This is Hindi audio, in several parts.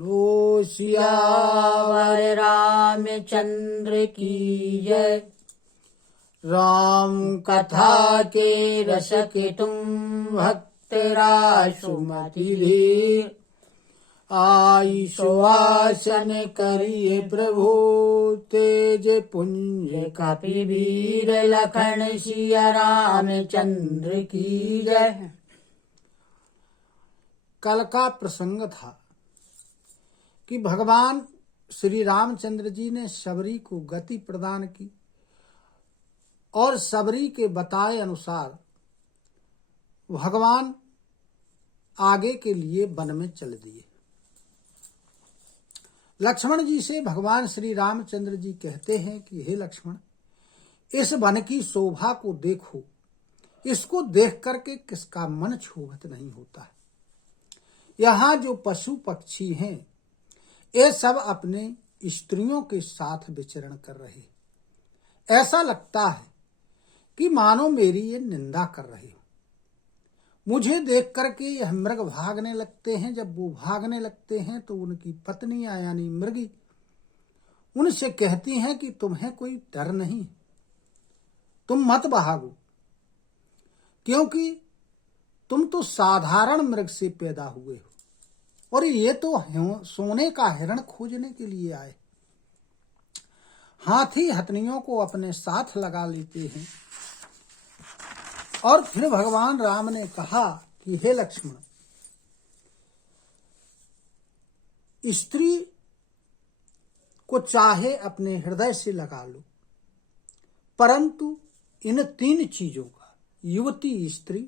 लो सियावर रामचंद्र की जय। राम कथा के रस के तुम भक्त रासुमति धीर। आई सुवासन करिए प्रभु तेज पुंज कपि वीर। लखन सिया रामचंद्र की जय। कल का प्रसंग था कि भगवान श्री रामचंद्र जी ने सबरी को गति प्रदान की और सबरी के बताए अनुसार भगवान आगे के लिए वन में चल दिए। लक्ष्मण जी से भगवान श्री रामचंद्र जी कहते हैं कि हे लक्ष्मण, इस वन की शोभा को देखो, इसको देख करके किसका मन क्षोभित नहीं होता है। यहाँ जो पशु पक्षी हैं ये सब अपने स्त्रियों के साथ विचरण कर रहे। ऐसा लगता है कि मानो मेरी ये निंदा कर रहे हो। मुझे देख करके यह मृग भागने लगते हैं। जब वो भागने लगते हैं तो उनकी पत्नियां यानी मृगी उनसे कहती हैं कि तुम्हें कोई डर नहीं, तुम मत भागो, क्योंकि तुम तो साधारण मृग से पैदा हुए हो और ये तो सोने का हिरण खोजने के लिए आए। हाथी हथनियों को अपने साथ लगा लेते हैं। और फिर भगवान राम ने कहा कि हे लक्ष्मण, स्त्री को चाहे अपने हृदय से लगा लो, परंतु इन तीन चीजों का, युवती स्त्री,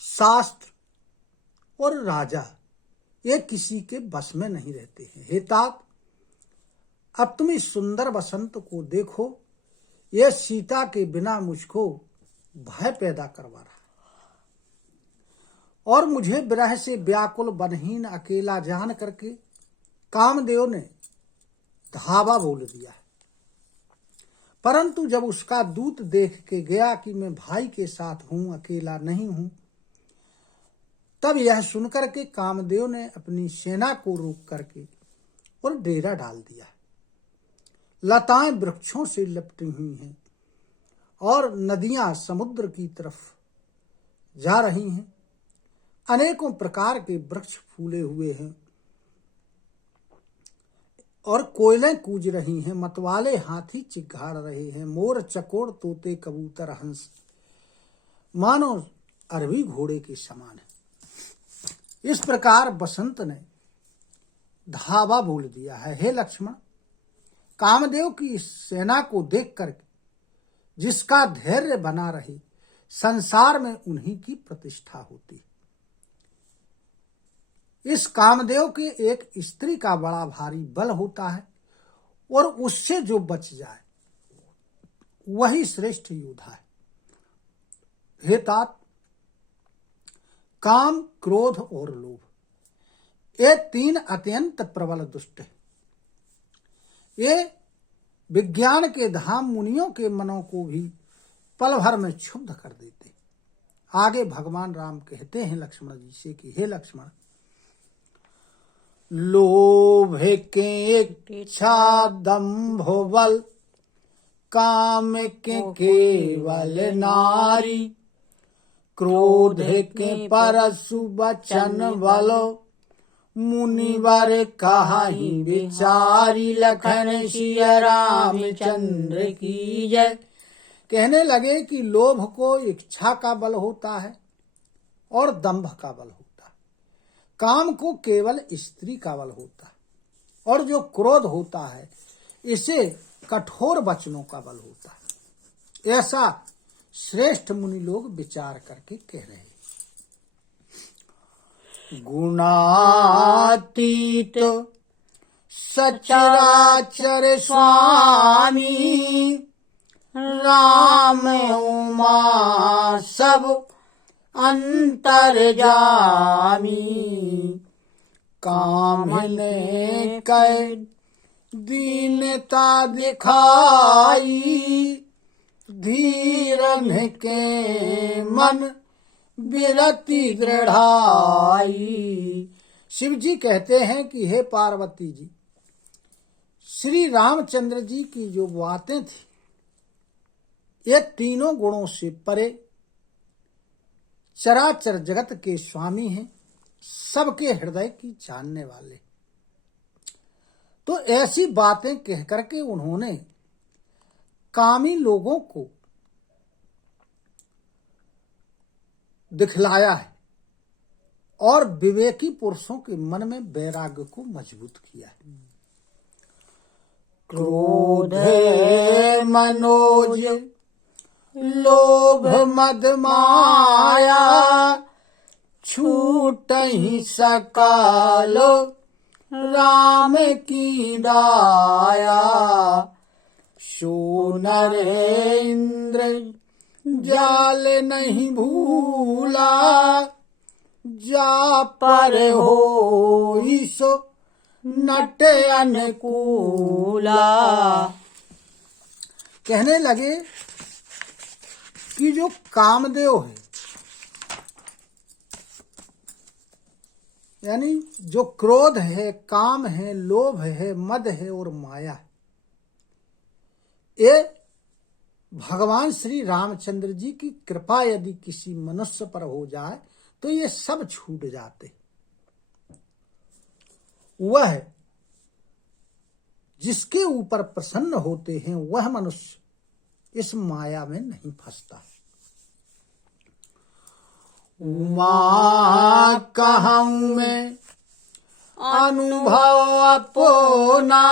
शास्त्र और राजा, ये किसी के बस में नहीं रहते हैं। हे तात, अब तुम इस सुंदर बसंत को देखो, ये सीता के बिना मुझको भय पैदा करवा रहा और मुझे विरह से व्याकुल बनहीन अकेला जान करके कामदेव ने धावा बोल दिया है। परंतु जब उसका दूत देख के गया कि मैं भाई के साथ हूं, अकेला नहीं हूं, तब यह सुनकर के कामदेव ने अपनी सेना को रोक करके और डेरा डाल दिया। लताएं वृक्षों से लिपटी हुई हैं और नदियां समुद्र की तरफ जा रही हैं। अनेकों प्रकार के वृक्ष फूले हुए हैं और कोयलें कूज रही हैं। मतवाले हाथी चिघाड़ रहे हैं। मोर चकोर तोते कबूतर हंस मानो अरबी घोड़े के समान है। इस प्रकार बसंत ने धावा बोल दिया है। हे लक्ष्मण, कामदेव की इस सेना को देख करके जिसका धैर्य बना रहे, संसार में उन्हीं की प्रतिष्ठा होती। इस कामदेव के एक स्त्री का बड़ा भारी बल होता है और उससे जो बच जाए वही श्रेष्ठ योद्धा है। हे तात, काम, क्रोध और लोभ, ये तीन अत्यंत प्रबल दुष्ट है। ये विज्ञान के धाम मुनियों के मनों को भी पल भर में क्षुब्ध कर देते। आगे भगवान राम कहते हैं लक्ष्मण जी से कि हे लक्ष्मण, लोभ के इच्छा दंभ बल, काम के केवल नारी, क्रोध के परशु वचन बलो, मुनिवर कहाहि विचारी। लखन सिया रामचंद्र की जय। कहने लगे कि लोभ को इच्छा का बल होता है और दंभ का बल होता है। काम को केवल स्त्री का बल होता है और जो क्रोध होता है इसे कठोर वचनों का बल होता है। ऐसा श्रेष्ठ मुनि लोग विचार करके कह रहे हैं। गुणातीत सचराचर स्वामी, राम उमा सब अंतर्जामी। कामने कै दीनता दिखाई, धीरन के मन बिरति दृढ़ाई। शिव जी कहते हैं कि हे पार्वती जी, श्री रामचंद्र जी की जो बातें थी ये तीनों गुणों से परे, चराचर जगत के स्वामी हैं, सबके हृदय की जानने वाले। तो ऐसी बातें कह करके उन्होंने कामी लोगों को दिखलाया है और विवेकी पुरुषों के मन में वैराग्य को मजबूत किया है। क्रोध मनोज लोभ मद माया, छूटहि सकालो राम की दाया। सो नरेंद्र जाल नहीं भूला, जा पर हो सो नट अनुकूला। कहने लगे कि जो कामदेव है, यानी जो क्रोध है, काम है, लोभ है, मद है और माया है, ये भगवान श्री रामचंद्र जी की कृपा यदि किसी मनुष्य पर हो जाए तो ये सब छूट जाते। वह जिसके ऊपर प्रसन्न होते हैं वह मनुष्य इस माया में नहीं फंसता। उमा कहूं मैं अनुभव अपना,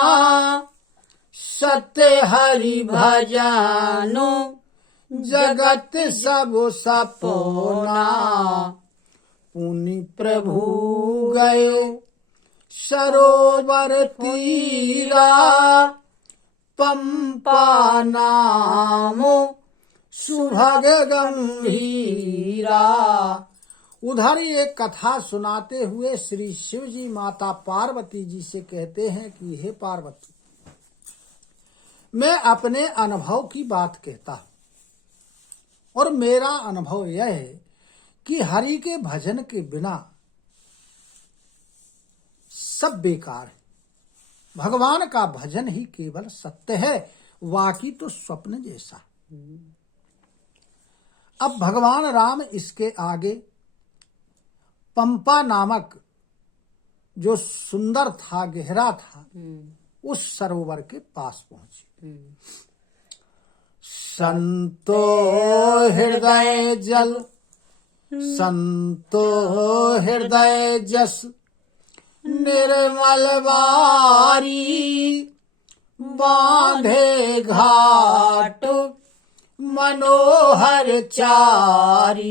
सत्य हरि भजनो जगत सब सपना। पुनि प्रभु गयो सरोवर तीरा, पंपा नामो सुभग गंभीरा। उधर ये कथा सुनाते हुए श्री शिव जी माता पार्वती जी से कहते हैं कि हे पार्वती, मैं अपने अनुभव की बात कहता हूं और मेरा अनुभव यह है कि हरि के भजन के बिना सब बेकार है। भगवान का भजन ही केवल सत्य है, बाकी तो स्वप्न जैसा। अब भगवान राम इसके आगे पंपा नामक जो सुंदर था, गहरा था, उस सरोवर के पास पहुंचे। संतो हृदय जल संतो हृदय जस, निर्मल बारी बांधे घाट मनोहर चारी।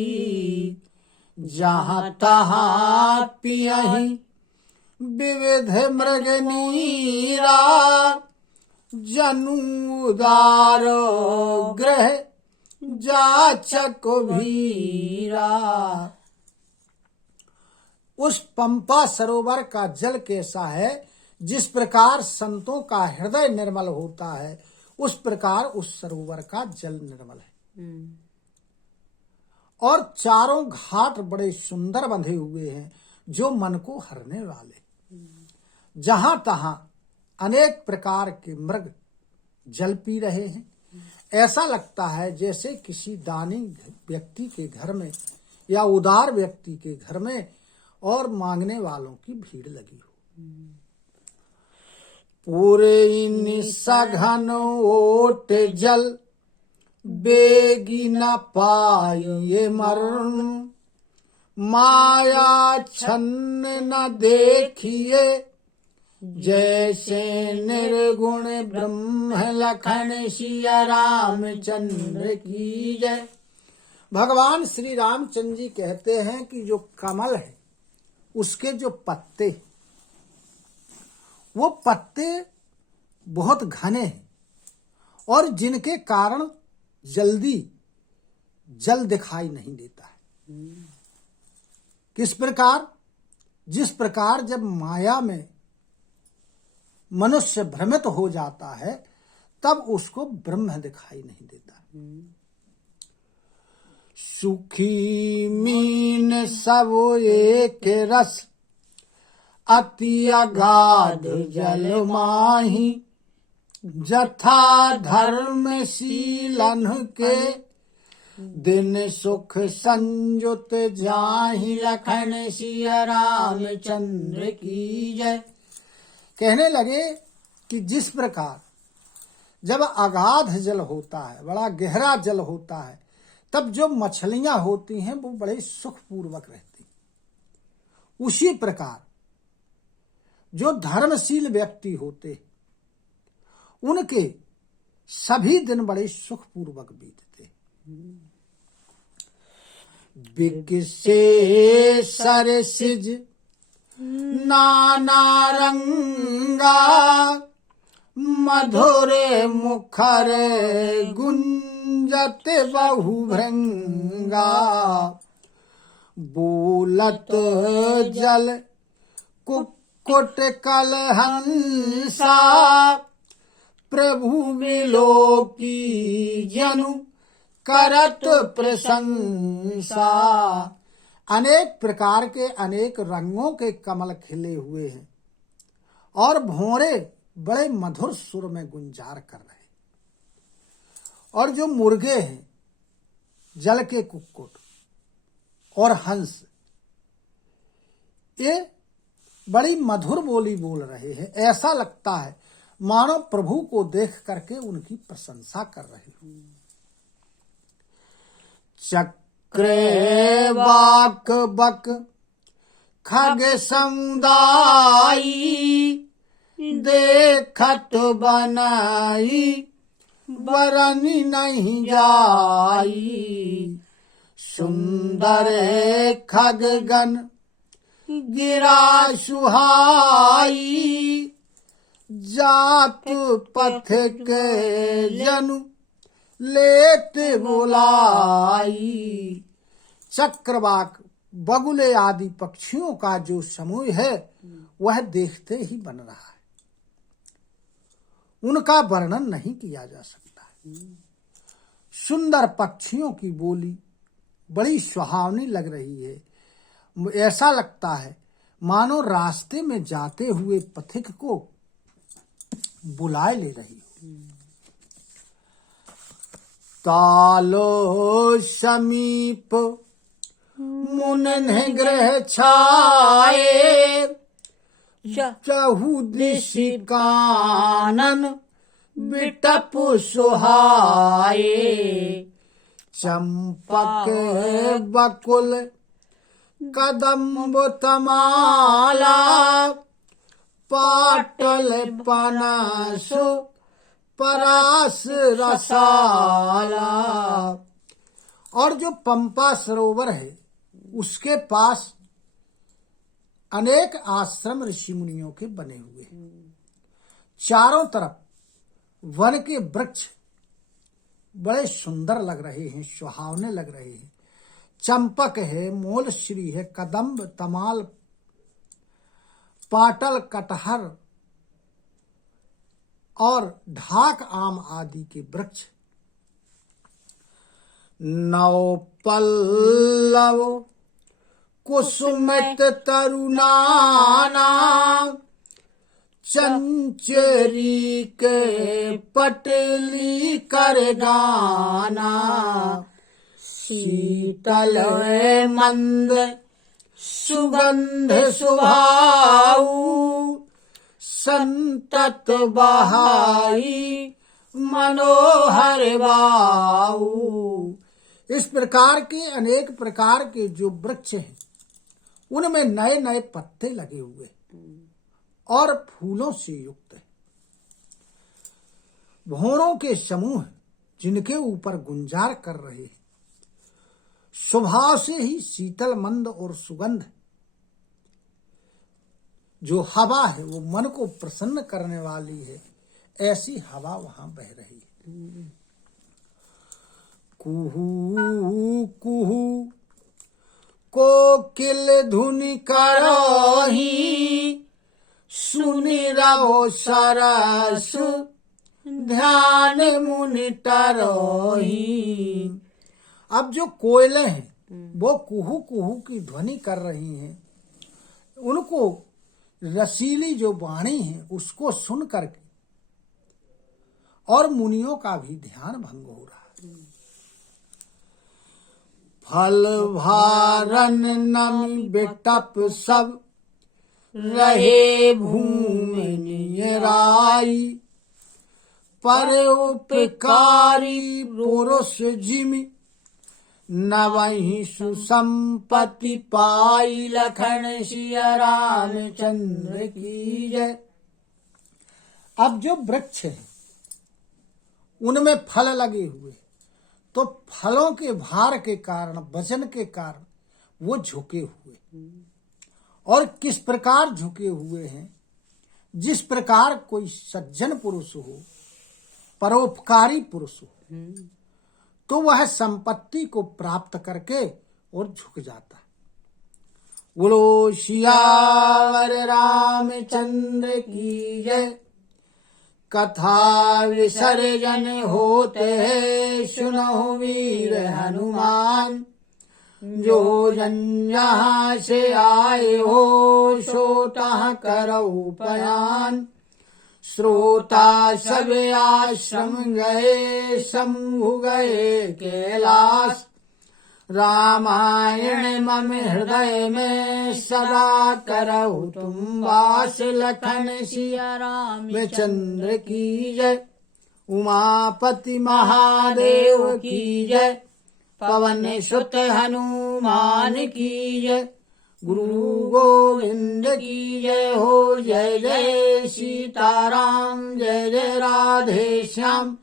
जहाँ तहाँ पियहि विविध मृग नीरा, जनु उदारो ग्रह जाचक भीरा। उस पंपा सरोवर का जल कैसा है? जिस प्रकार संतों का हृदय निर्मल होता है उस प्रकार उस सरोवर का जल निर्मल है। और चारों घाट बड़े सुंदर बंधे हुए हैं जो मन को हरने वाले। जहां तहां अनेक प्रकार के मृग जल पी रहे हैं। ऐसा लगता है जैसे किसी दानी व्यक्ति के घर में या उदार व्यक्ति के घर में और मांगने वालों की भीड़ लगी हो। पूरे सघन ओट जल बेगी न पाइए मरण, माया छन्न न देखिए, जैसे निर्गुण ब्रह्म लखन सिया रामचंद्र की जय। भगवान श्री रामचंद्र जी कहते हैं कि जो कमल है उसके जो पत्ते, वो पत्ते बहुत घने हैं और जिनके कारण जल्दी जल दिखाई नहीं देता है। किस प्रकार? जिस प्रकार जब माया में मनुष्य भ्रमित हो जाता है तब उसको ब्रह्म दिखाई नहीं देता। सुखी मीन सब एक रस, अति अगाध जल माही, जथा धर्मशीलन के, दिन सुख संयुत जाहि, लखन सिया रामचंद्र की जय। कहने लगे कि जिस प्रकार जब अगाध जल होता है, बड़ा गहरा जल होता है, तब जो मछलियां होती हैं वो बड़े सुखपूर्वक रहती, उसी प्रकार जो धर्मशील व्यक्ति होते उनके सभी दिन बड़े सुखपूर्वक बीतते। बिकसे सरसिज नाना रंगा, मधुर मुखर गुंजत बहुभृंगा, बोलत जल कुक्कुट कलहंसा, प्रभु मिलो की जनु करत प्रशंसा। अनेक प्रकार के अनेक रंगों के कमल खिले हुए हैं और भौरे बड़े मधुर सुर में गुंजार कर रहे, और जो मुर्गे हैं, जल के कुक्कुट और हंस, ये बड़ी मधुर बोली बोल रहे हैं। ऐसा लगता है मानो प्रभु को देख करके उनकी प्रशंसा कर रहे हो। चक्रे वाक बक खग समुदायी, देखत बनाई बरनी नहीं जाई, सुंदर खगगन गिरा सुहाई, जात पथ के जनु लेत बुलाई। चक्रवाक बगुले आदि पक्षियों का जो समूह है वह देखते ही बन रहा है, उनका वर्णन नहीं किया जा सकता है। सुंदर पक्षियों की बोली बड़ी सुहावनी लग रही है। ऐसा लगता है मानो रास्ते में जाते हुए पथिक को बुलाए ले रही हो। तालो समीप मुनन ग्रह छाए, चहु दिशि कानन बिटप सुहाए, चंपक बकुल कदम्ब तमाला, पाटल पनासु परास रसाला। और जो पंपा सरोवर है उसके पास अनेक आश्रम ऋषि मुनियों के बने हुए हैं। चारों तरफ वन के वृक्ष बड़े सुंदर लग रहे हैं, सुहावने लग रहे हैं। चंपक है, मोलश्री है, कदम्ब, तमाल, पाटल, कटहर और ढाक आम आदि के वृक्ष। नौ पल्लव कुसुमित तरुणाना, चंचरी के पटली कर गाना, शीतल मंद सुगंध सुभाऊ, संतत बहाई मनोहर बाऊ। इस प्रकार के अनेक प्रकार के जो वृक्ष हैं उनमें नए नए पत्ते लगे हुए और फूलों से युक्त है। भौरों के समूह जिनके ऊपर गुंजार कर रहे हैं। स्वभाव से ही शीतल मंद और सुगंध जो हवा है वो मन को प्रसन्न करने वाली है, ऐसी हवा वहां बह रही है। कुहू कुहू कोकिल धुनि करही, सुनि रहो सरस ध्यान मुनि तरही। अब जो कोयले हैं वो कुहू कुहू की ध्वनि कर रही हैं, उनको रसीली जो वाणी है उसको सुन करके और मुनियों का भी ध्यान भंग हो रहा है। फल भारन नमी बेटप सब रहे भूमि निराई, पर उपकारी पुरुष जिमि नवहि सुसंपत्ति पाई, लखन सिया रामचंद्र की जय। अब जो वृक्ष है उनमें फल लगे हुए, तो फलों के भार के कारण, वजन के कारण वो झुके हुए, और किस प्रकार झुके हुए हैं? जिस प्रकार कोई सज्जन पुरुष हो, परोपकारी पुरुष हो, तो वह संपत्ति को प्राप्त करके और झुक जाता है। बोलो सियावर रामचंद्र की जय। कथा विसर्जन होते है सुनहु वीर हनुमान, जो जन यहाँ से आए हो सो तहाँ करऊ पयान। श्रोता सब आश्रम गए समूह गए कैलाश, रामायण मम हृदय में सदा करऊ तुम वास। लखन सिया रामचंद्र की जय। उमापति महादेव की जय। पवन सुत हनुमान की जय। गुरु गोविंद की जय हो। जय जय सीताराम, जय जय राधे श्याम।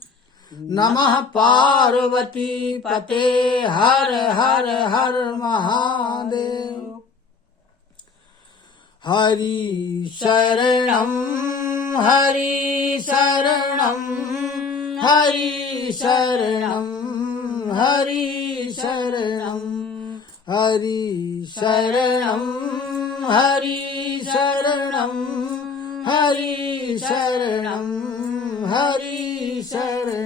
नमः पार्वती पते हर हर हर महादेव। हरि शरणम हरि शरणम हरि शरणम हरि शरणम हरि शरणम हरि शरणम हरि शरणम हरि शरणम।